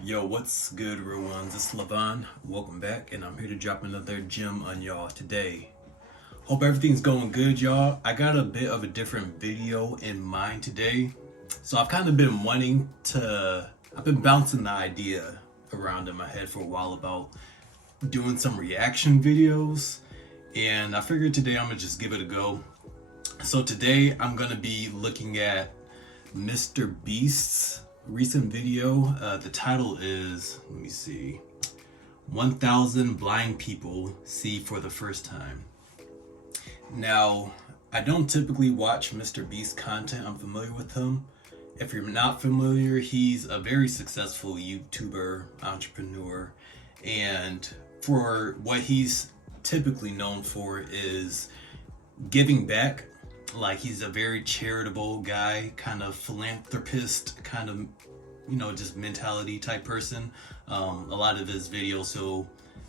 Yo, what's good, real ones? It's Levon. Welcome back, and I'm here to drop another gem on y'all today. Hope everything's going good, y'all. I got a bit of a different video in mind today. So I've kind of been I've been bouncing the idea around in my head for a while about doing some reaction videos. And I figured today I'm gonna just give it a go. So today I'm gonna be looking at MrBeast's recent video. The title is, let me see, 1,000 Blind People See for the First Time. Now, I don't typically watch MrBeast content. I'm familiar with him. If you're not familiar, he's a very successful YouTuber, entrepreneur, and for what he's typically known for is giving back. Like, he's a very charitable guy, kind of philanthropist, kind of, just mentality type person. A lot of his videos, he'll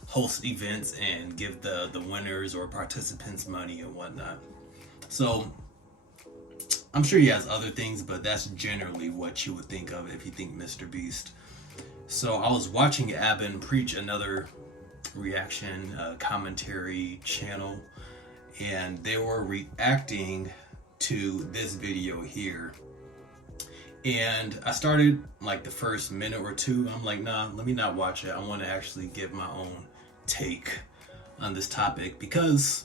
host events and give the winners or participants money and whatnot. So I'm sure he has other things, but that's generally what you would think of if you think MrBeast. So I was watching Abin preach, another reaction commentary channel, and they were reacting to this video here. And I started like the first minute or two. I'm like, nah, let me not watch it. I want to actually give my own take on this topic, because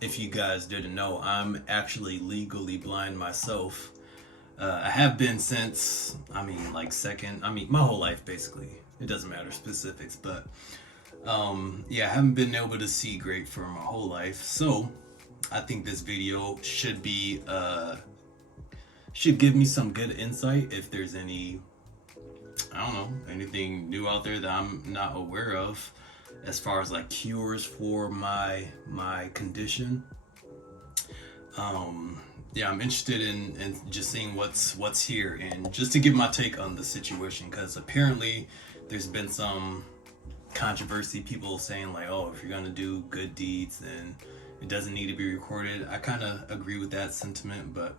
if you guys didn't know, I'm actually legally blind myself. I have been since, my whole life basically. It doesn't matter specifics, but I haven't been able to see great for my whole life. So I think this video should give me some good insight if there's anything new out there that I'm not aware of as far as like cures for my condition. I'm interested in just seeing what's here, and just to give my take on the situation, because apparently there's been some controversy, people saying like, oh, if you're gonna do good deeds, then it doesn't need to be recorded. I kind of agree with that sentiment, but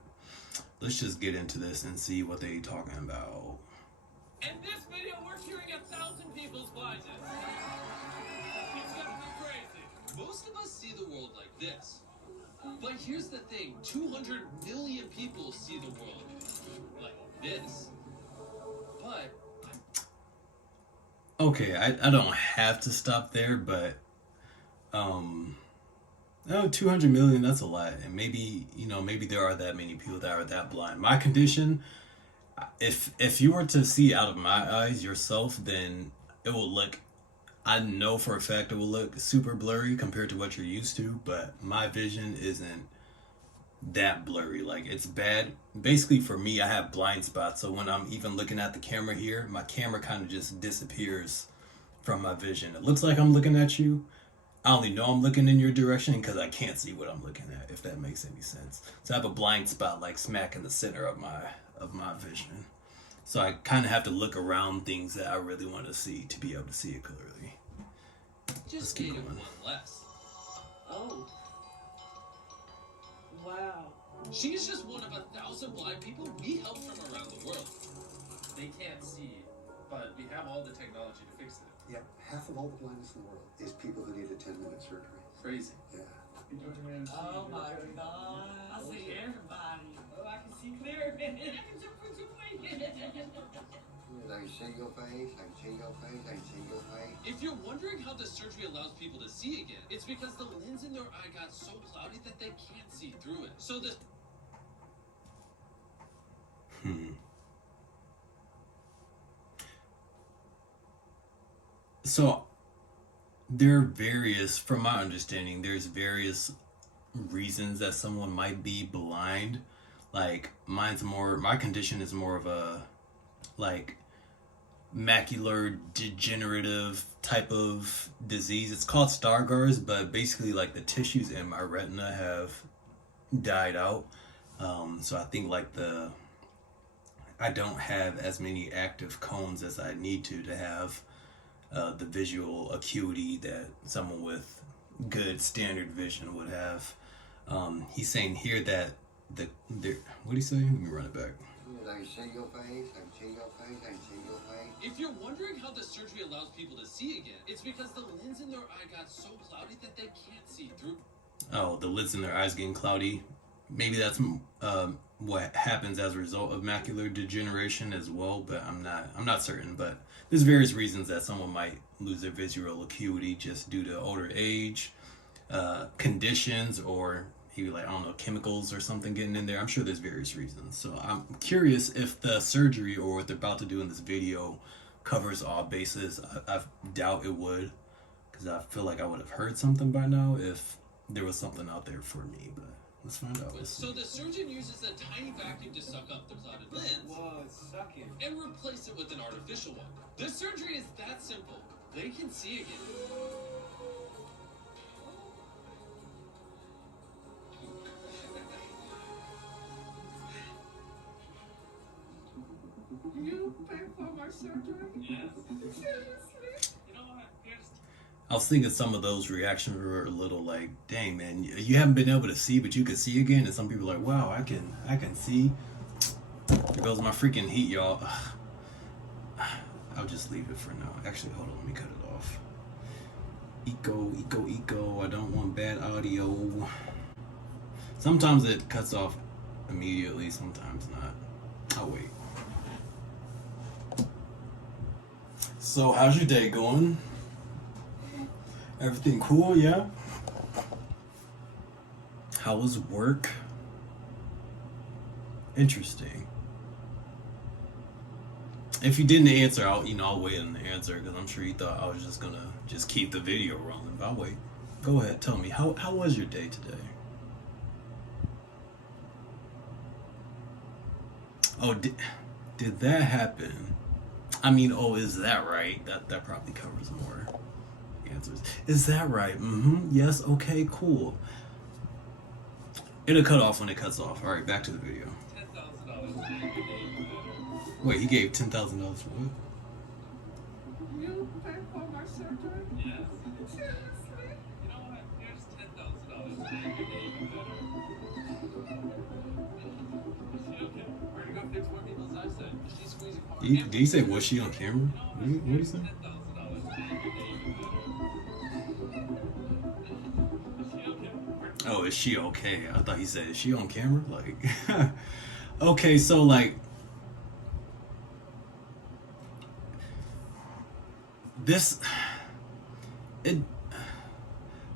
let's just get into this and see what they talking about. In this video, we're curing 1,000 people's blindness. It's gonna be crazy. Most of us see the world like this. But here's the thing, 200 million people see the world like this. But okay, I don't have to stop there, but 200 million, that's a lot. And maybe there are that many people that are that blind. My condition, if you were to see out of my eyes yourself, then it will look, I know for a fact it will look super blurry compared to what you're used to, but my vision isn't that blurry. Like, it's bad. Basically, for me, I have blind spots, so when I'm even looking at the camera here, my camera kind of just disappears from my vision. It looks like I'm looking at you. I only know I'm looking in your direction because I can't see what I'm looking at, if that makes any sense. So I have a blind spot like smack in the center of my vision. So I kind of have to look around things that I really want to see to be able to see it clearly. just need one less. Oh. Wow. She's just one of 1,000 blind people we help from around the world. They can't see, but we have all the technology to fix it. Yeah, half of all the blindness in the world is people who need a 10-minute surgery. Crazy. Yeah. Oh my God. I see everybody. Oh, I can see clear. I can jump for joy. I can see your face, I can see your face, I can see your face. If you're wondering how the surgery allows people to see again, it's because the lens in their eye got so cloudy that they can't see through it. So this So there are various, from my understanding, there's various reasons that someone might be blind. Like, my condition is more of a like macular degenerative type of disease. It's called Stargardt's, but basically like the tissues in my retina have died out. So I think like I don't have as many active cones as I need to have the visual acuity that someone with good standard vision would have. He's saying here that what do you say? Let me run it back. I can see your face, I can see your face, I can see your face. If If you're wondering how the surgery allows people to see again, it's because the lens in their eye got so cloudy that they can't see through. Oh, the lids in their eyes getting cloudy. Maybe that's what happens as a result of macular degeneration as well, but I'm not certain. But there's various reasons that someone might lose their visual acuity just due to older age, conditions, or maybe like, I don't know, chemicals or something getting in there. I'm sure there's various reasons. So I'm curious if the surgery or what they're about to do in this video covers all bases. I doubt it would, because I feel like I would have heard something by now if there was something out there for me. But let's find out. So the surgeon uses a tiny vacuum to suck up the clouded lens. Whoa, it's sucking. And replace it with an artificial one. The surgery is that simple. They can see again. You pay for my surgery? Yes. Seriously? You know what? I was thinking some of those reactions were a little like, dang man, you haven't been able to see, but you can see again. And some people are like, wow, I can see. There goes my freaking heat, y'all. I'll just leave it for now. Actually, hold on, let me cut it off. Eco. I don't want bad audio. Sometimes it cuts off immediately, sometimes not. I'll wait. So, how's your day going? Everything cool, yeah? How was work? Interesting. If you didn't answer, I'll wait on the answer, because I'm sure you thought I was just gonna keep the video rolling. But I'll wait. Go ahead, tell me, how was your day today? Oh, did that happen? I mean, oh, is that right? That probably covers more answers. Is that right? Yes, okay, cool. It'll cut off when it cuts off. All right, back to the video. $10,000. Wait, he gave $10,000 for what? You pay for my surgery? Yes. Seriously? You know what? Here's $10,000. Is she okay? We're gonna go fix more people's eyesight. She's squeezing hard. Did he say, was she on camera? What did he say? Oh, is she okay? I thought he said, is she on camera? Like, okay, so like,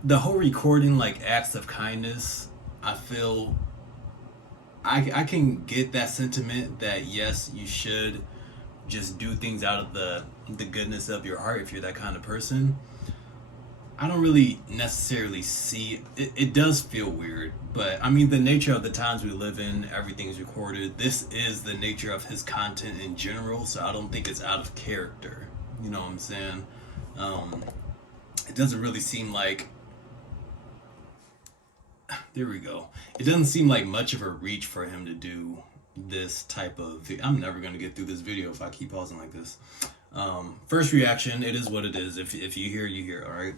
the whole recording, like, acts of kindness, I feel, I can get that sentiment that yes, you should just do things out of the goodness of your heart if you're that kind of person. I don't really necessarily see it. It does feel weird, but I mean, the nature of the times we live in, everything's recorded. This is the nature of his content in general, so I don't think it's out of character. You know what I'm saying? It doesn't really seem like, there we go. It doesn't seem like much of a reach for him to do this type of, I'm never going to get through this video if I keep pausing like this. First reaction, it is what it is. If you hear, you hear, all right?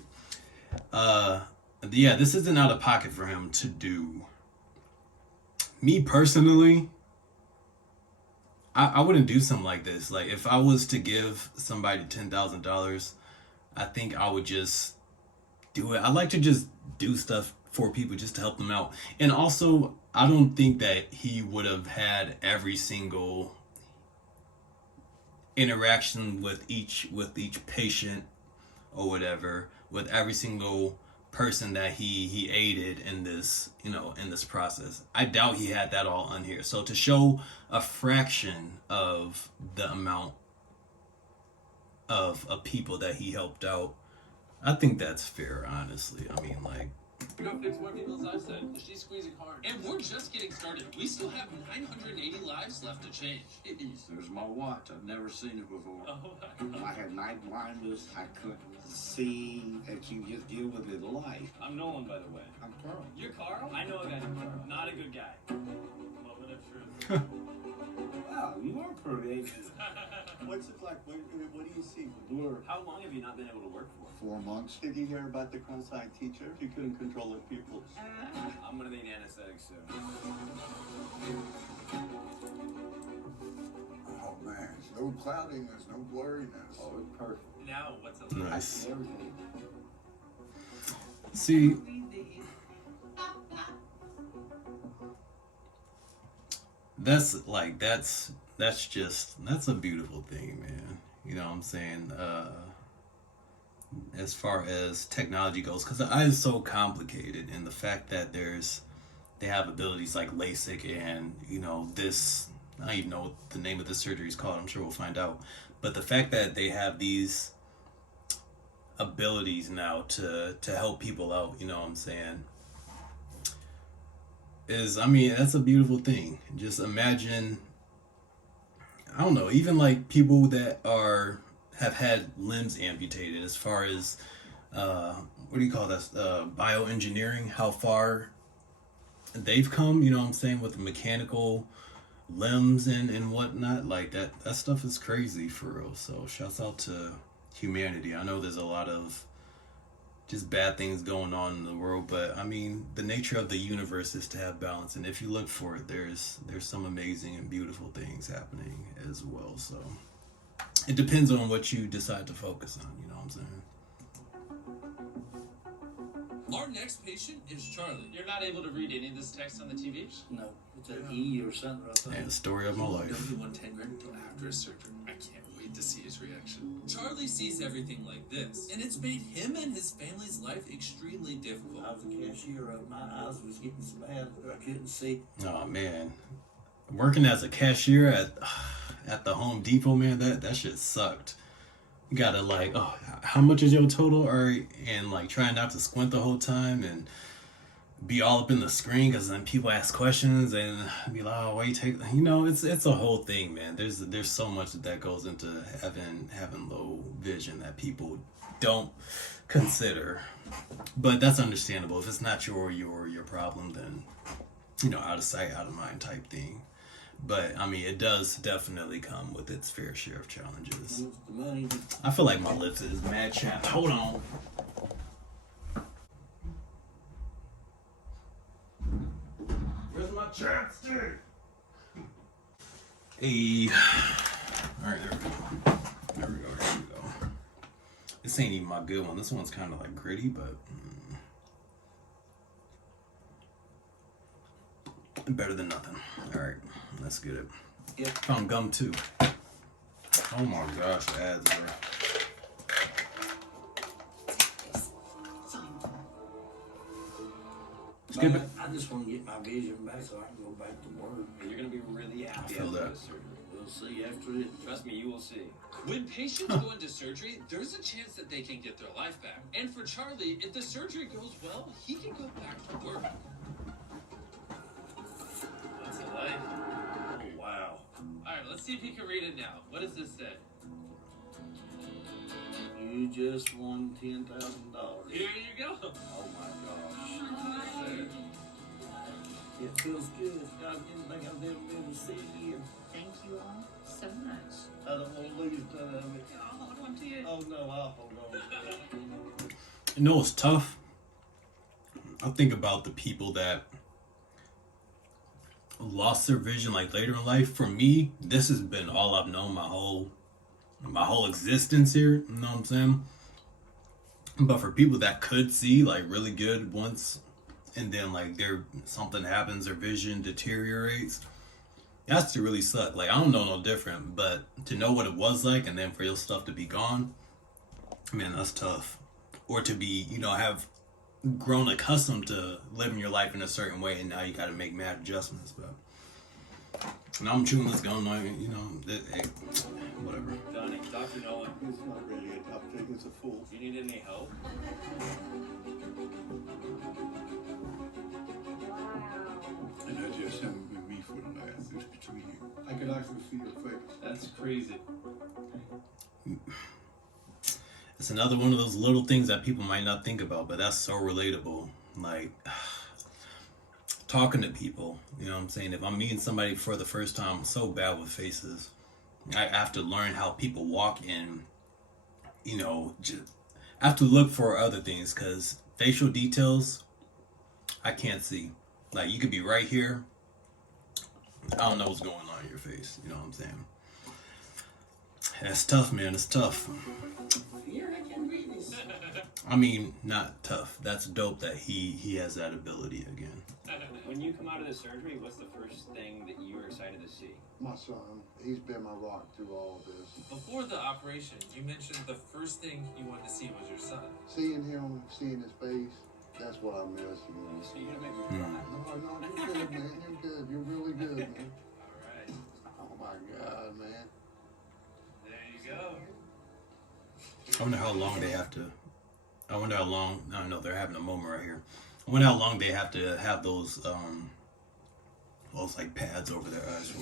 Yeah, this isn't out of pocket for him to do. Me personally, I wouldn't do something like this. Like, if I was to give somebody $10,000, I think I would just do it. I like to just do stuff for people just to help them out. And also, I don't think that he would have had every single interaction with each patient or whatever, with every single person that he aided in this, in this process. I doubt he had that all on here. So to show a fraction of the amount of people that he helped out, I think that's fair, honestly. I mean, like, We're gonna fix more people's eyesight. She's squeezing hard. And we're just getting started. We still have 980 lives left to change. There's my watch. I've never seen it before. Oh my God. I had night blindness. I couldn't see, and you just deal with it life. I'm Nolan, by the way. I'm Carl. You're Carl? I know a guy named Carl. Not a good guy. Moment of truth. Wow, you are pretty. What's it like? What do you see? Blur. How long have you not been able to work for? 4 months. Did you hear about the cross-eyed teacher? She couldn't control her pupils. I'm gonna need anesthetic soon. Oh man, no cloudiness, no blurriness. Oh, it's perfect. Now, what's it like? Nice. Everything. See, that's a beautiful thing, man. You know what I'm saying? As far as technology goes, because the eye is so complicated, and the fact that they have abilities like LASIK and this. I don't even know what the name of this surgery is called. I'm sure we'll find out. But the fact that they have these abilities now to help people out, you know what I'm saying, that's a beautiful thing. Just imagine, I don't know, even like people that have had limbs amputated, as far as what do you call that, bioengineering, how far they've come, you know what I'm saying, with mechanical limbs and whatnot. Like that stuff is crazy for real. So shouts out to humanity. I know there's a lot of just bad things going on in the world, but I mean, the nature of the universe is to have balance, and if you look for it, there's some amazing and beautiful things happening as well. So it depends on what you decide to focus on, you know what I'm saying. Our next patient is Charlie. You're not able to read any of this text on the TV? No, it's an E or something. And the story of my life. W110 grand until after his surgery. I can't wait to see his reaction. Charlie sees everything like this, and it's made him and his family's life extremely difficult. I was a cashier. My eyes was getting so bad that I couldn't see. Oh man, working as a cashier at the Home Depot, man, that shit sucked. You gotta like, oh, how much is your total? And like trying not to squint the whole time and be all up in the screen, because then people ask questions and be like, oh, wait, it's a whole thing, man. There's so much that goes into having low vision that people don't consider, but that's understandable. If it's not your problem, then out of sight, out of mind type thing. But I mean, it does definitely come with its fair share of challenges. The money. I feel like my lips is mad chapped. Hold on. Where's my chapstick? Hey. Alright, there we go. This ain't even my good one. This one's kind of like gritty, but better than nothing. Alright, let's get it. Yep. Found gum too. Oh my gosh, the ads, bro. Skip it. I just want to get my vision back so I can go back to work. You're gonna be really happy feel after that. this surgery. We'll see after it. Trust me, you will see. When patients go into surgery, there's a chance that they can get their life back. And for Charlie, if the surgery goes well, he can go back to work. What's it like? Oh, wow. Alright, let's see if he can read it now. What does this say? You just won $10,000. Here you go. Oh my gosh. It feels good. I didn't think I'd ever be able to see it again. Thank you all so much. I don't want to lose none of it. I'll hold on to it. Oh no, I'll hold on. You know what's tough? I think about the people that lost their vision like later in life. For me, this has been all I've known my whole existence here. You know what I'm saying? But for people that could see like really good once, and then like something happens, their vision deteriorates, that's to really suck. Like, I don't know no different, but to know what it was like and then for your stuff to be gone, man, that's tough. Or to be, have grown accustomed to living your life in a certain way, and now you got to make mad adjustments. But now I'm chewing this gum, whatever. Johnny, Dr. Nolan, It's not really a tough thing, it's a fool. do you need any help? And I just haven't been me for the last 52 years. I could actually see your face. That's crazy. It's another one of those little things that people might not think about, but that's so relatable. Like, talking to people, you know what I'm saying? If I'm meeting somebody for the first time, I'm so bad with faces. I have to learn how people walk and, just I have to look for other things, because facial details, I can't see. Like, you could be right here, I don't know what's going on in your face, you know what I'm saying? That's tough, man. It's tough. Here, I can read this. I mean, not tough. That's dope that he has that ability again. When you come out of the surgery, what's the first thing that you were excited to see? My son, he's been my rock through all this. Before the operation, you mentioned the first thing you wanted to see was your son. Seeing him, seeing his face, that's what I miss, you know. So you're gonna make me cry. No, you're good, man. You're good. You're really good, man. Alright, Oh my God, man. there you go. I wonder how long they have to. I wonder how long. I don't know. They're having a moment right here. I wonder how long they have to have those like pads over their eyes for.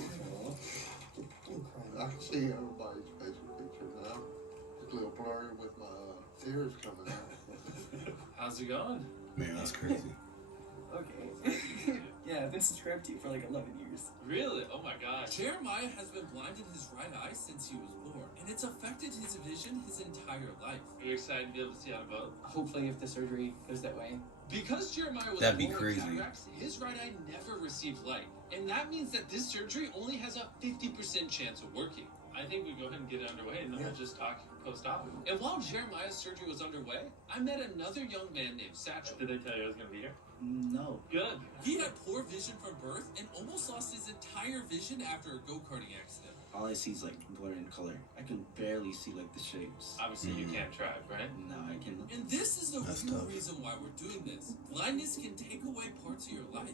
I can see everybody's facial picture now. It's a little blurry with my tears coming out. How's it going? Man, that's crazy. Okay. Yeah, I've been subscribed to you for like 11 years. Really? Oh my gosh. Jeremiah has been blind in his right eye since he was born, and it's affected his vision his entire life. Are you excited to be able to see out of both? Hopefully, if the surgery goes that way. Because Jeremiah was That'd be born with crazy. cataracts, his right eye never received light, and that means that this surgery only has a 50% chance of working. I think we go ahead and get it underway, and then we'll just talk post-op. And while Jeremiah's surgery was underway, I met another young man named Satchel. Did they tell you I was going to be here? No. Good. He had poor vision from birth and almost lost his entire vision after a go-karting accident. All I see is like blur in color. I can barely see like the shapes. Obviously, you can't drive, right? No, I can. And this is the That's real tough. reason why we're doing this. Blindness can take away parts of your life.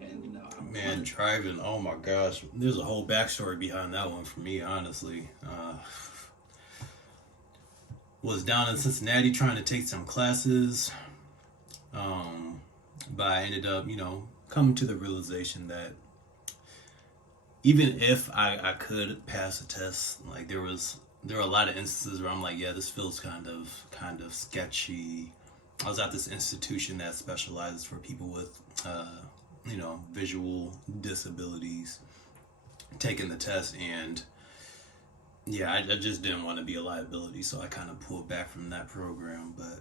And no, I'm Man, driving. Oh my gosh, there's a whole backstory behind that one for me. Honestly, was down in Cincinnati trying to take some classes, but I ended up, coming to the realization that even if I could pass a test, like there were a lot of instances where I'm like, yeah, this feels kind of sketchy. I was at this institution that specializes for people with visual disabilities, taking the test, and yeah, I just didn't want to be a liability, so I kind of pulled back from that program. But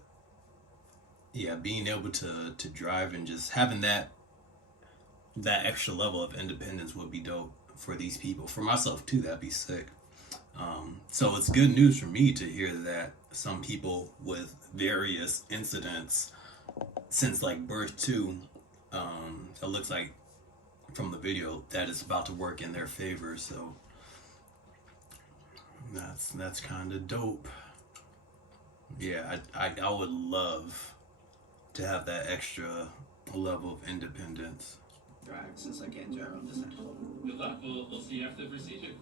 yeah, being able to drive and just having that extra level of independence would be dope for these people. For myself too, that'd be sick. So it's good news for me to hear that some people with various incidents since like birth too, it looks like from the video that it's about to work in their favor. So that's kind of dope. Yeah, I would love to have that extra level of independence. drive since I can't drive. I'm just at home. Good luck. We'll see you after the procedure.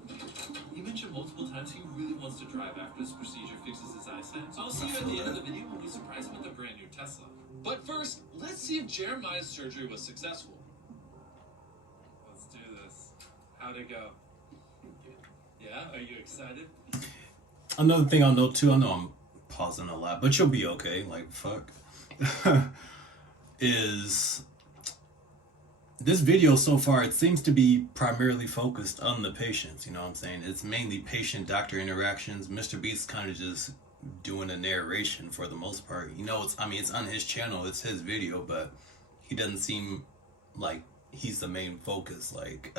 He mentioned multiple times he really wants to drive after this procedure fixes his eyesight. So I'll see you at the end of the video when we surprise him with a brand new Tesla. But first, let's see if Jeremiah's surgery was successful. Let's do this. How'd it go? Yeah? Are you excited? Another thing I'll note too, I know I'm pausing a lot, but you'll be okay, like fuck, is this video so far, it seems to be primarily focused on the patients, you know what I'm saying? It's mainly patient-doctor interactions. MrBeast kind of just doing a narration for the most part. It's on his channel, it's his video, but he doesn't seem like he's the main focus, like,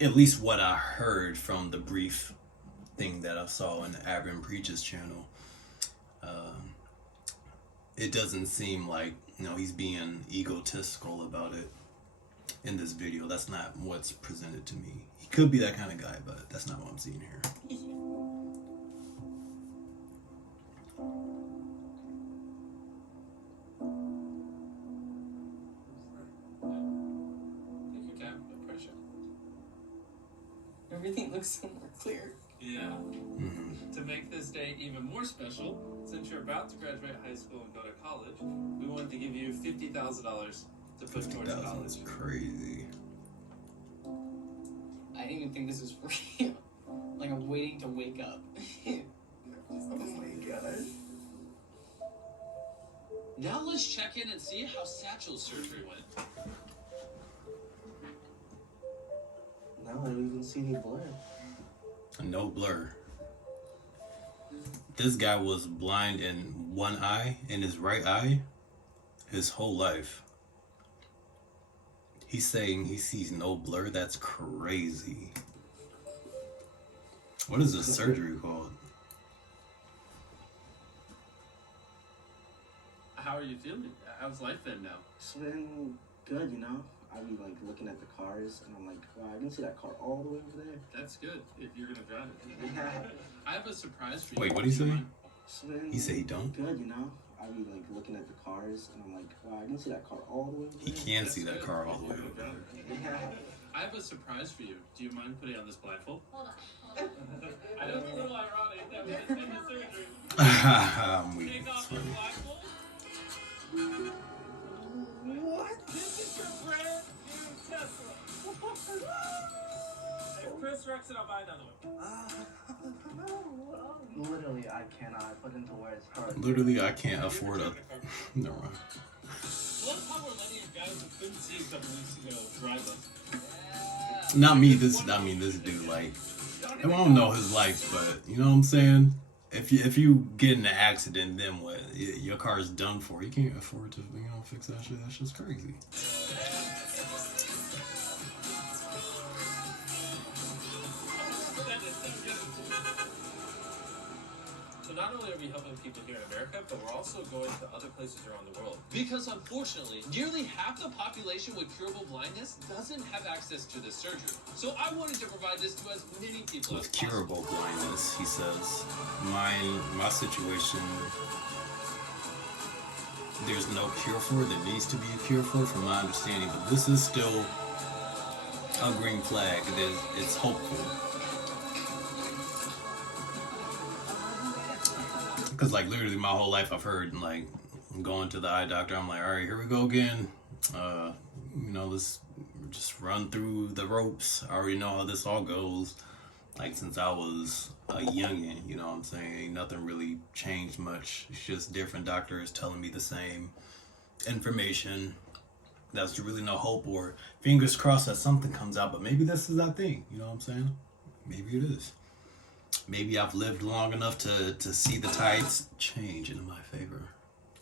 at least what I heard from the brief thing that I saw in the Abram Preaches channel. It doesn't seem like, he's being egotistical about it in this video. That's not what's presented to me. He could be that kind of guy, but that's not what I'm seeing here. Take your time. No pressure. Everything looks so more clear. Yeah. Mm-hmm. To make this day even more special, since you're about to graduate high school and go to college, we wanted to give you $50,000 to put towards college. That's crazy. I didn't even think this was real. Like, I'm waiting to wake up. Oh my god. Now let's check in and see how Satchel's surgery went. Now I don't even see any blur. No blur. This guy was blind in one eye, in his right eye, his whole life. He's saying he sees no blur. That's crazy. What is this surgery called? How are you feeling? How's life been now? It's been good, you know? I be like looking at the cars and I'm like, wow, I can see that car all the way over there. That's good, if you're gonna drive it. Yeah. I have a surprise for you. Wait, what did he say? It's been He said he don't? good, you know? I be like looking at the cars and I'm like, wow, I can see that car all the way over He there. can see that car all the way over there. Yeah. I have a surprise for you. Do you mind putting on this blindfold? Hold on. I know it's a little ironic that we just did the surgery. I'm weak. Take off your blindfold. What? This is your brand new Tesla. If Chris wrecks it, I'll buy another one. Literally, I cannot put into words. Literally, I can't afford a. Never mind. Love how we're letting you guys who couldn't see a couple weeks ago drive us. Not me. This dude. Like, I don't know his life, but you know what I'm saying. If you get in an accident, then what? Your car is done for. You can't afford to fix that shit. That's just crazy. So not only are we helping people here in America, but we're also going to other places around the world. Because unfortunately, nearly half the population with curable blindness doesn't have access to this surgery. So I wanted to provide this to as many people as With curable blindness, he says. My situation, there's no cure for it. There needs to be a cure for it, from my understanding. But this is still a green flag. It's hopeful. Because, like, literally my whole life I've heard, like, going to the eye doctor, I'm like, all right, here we go again. Let's just run through the ropes. I already know how this all goes. Like, since I was a youngin', you know what I'm saying? Ain't nothing really changed much. It's just different doctors telling me the same information. There's really no hope, or fingers crossed that something comes out, but maybe this is that thing, you know what I'm saying? Maybe it is. Maybe I've lived long enough to see the tides change in my favor.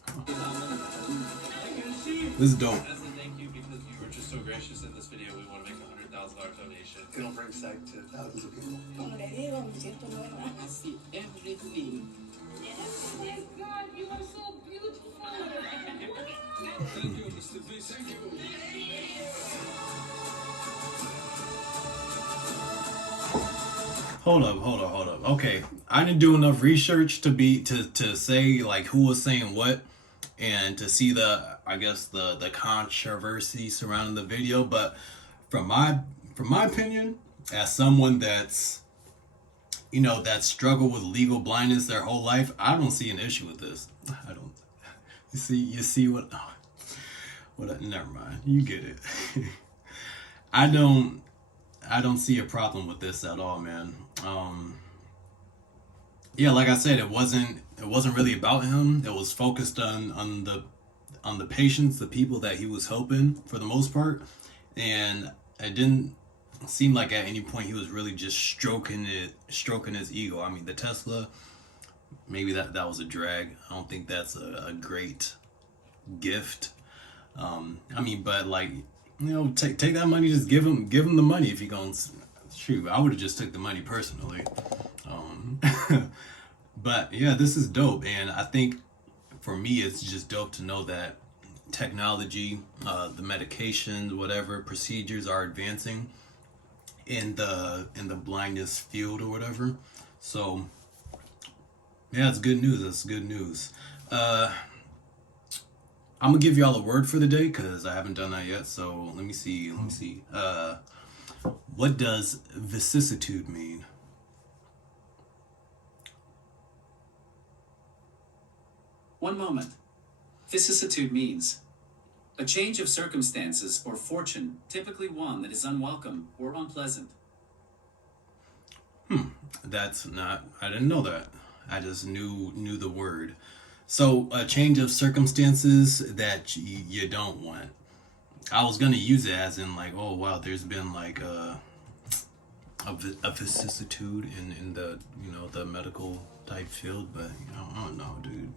Huh. This is dope. As a thank you, because you were just so gracious in this video, we want to make a $100,000 donation. It'll bring sight to thousands of people. See everything. Yes, yes, God, you are so beautiful. Thank you, MrBeast. Thank you. Hold up. Okay, I didn't do enough research to say like who was saying what, and to see the controversy surrounding the video. But from my opinion, as someone that's struggled with legal blindness their whole life, I don't see an issue with this. I don't. You see what? Never mind. You get it. I don't see a problem with this at all, man. Like I said, it wasn't really about him. It was focused on the patients, the people that he was helping for the most part, and it didn't seem like at any point he was really just stroking his ego. I mean, the Tesla, maybe that was a drag. I don't think that's a great gift. But like, take that money, just give him the money if you're going. Shoot, I would have just took the money personally. But yeah, this is dope, and I think for me it's just dope to know that technology, the medications, whatever procedures are advancing in the blindness field or whatever. So yeah, it's good news. That's good news. I'm gonna give y'all a word for the day because I haven't done that yet. So let me see. What does vicissitude mean? One moment. Vicissitude means a change of circumstances or fortune, typically one that is unwelcome or unpleasant. That's not. I didn't know that. I just knew the word. So a change of circumstances that you don't want. I was gonna use it as in like, oh wow, there's been like a vicissitude in the the medical type field, but I don't know, dude.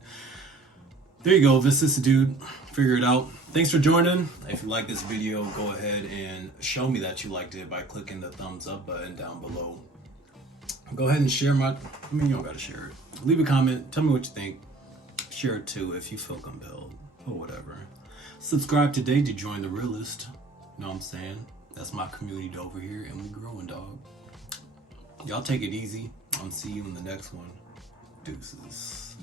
There you go, vicissitude. Figure it out. Thanks for joining. If you like this video, go ahead and show me that you liked it by clicking the thumbs up button down below. Go ahead and share my, I mean, you don't gotta share it. Leave a comment, tell me what you think. Share it too if you feel compelled or whatever. Subscribe today to join the realist. You know what I'm saying? That's my community over here and we growing, dog. Y'all take it easy. I'll see you in the next one. Deuces.